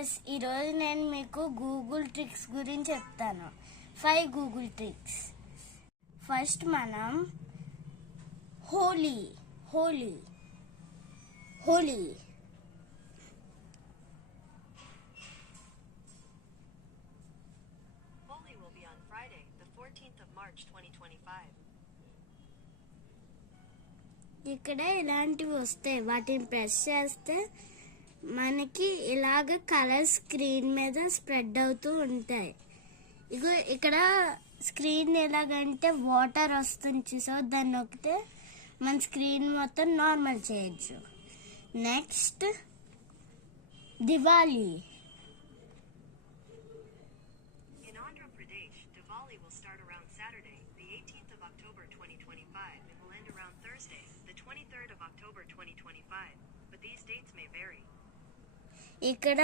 వ్యూవర్స్, ఈరోజు నేను మీకు గూగుల్ ట్రిక్స్ గురించి చెప్తాను. 5 గూగుల్ ట్రిక్స్. ఫస్ట్ మనం Holi Holi will be on Friday, the 14th of March 2025. ఇక్కడ ఇలాంటివి వస్తాయి. వాటిని ప్రెస్ చేస్తే మనకి ఇలాగ కలర్ స్క్రీన్ మీద స్ప్రెడ్ అవుతూ ఉంటాయి. ఇగో ఇక్కడ స్క్రీన్ ఎలాగంటే వాటర్ వస్తుంది, సో దాన్ని నొక్కితే మన స్క్రీన్ మొత్తం నార్మల్ చేయొచ్చు. నెక్స్ట్ Diwali. In Andhra Pradesh, Diwali will start around Saturday, the 18th of October 2025 and will end around Thursday, the 23rd of October 2025, but these dates may vary. ఇక్కడ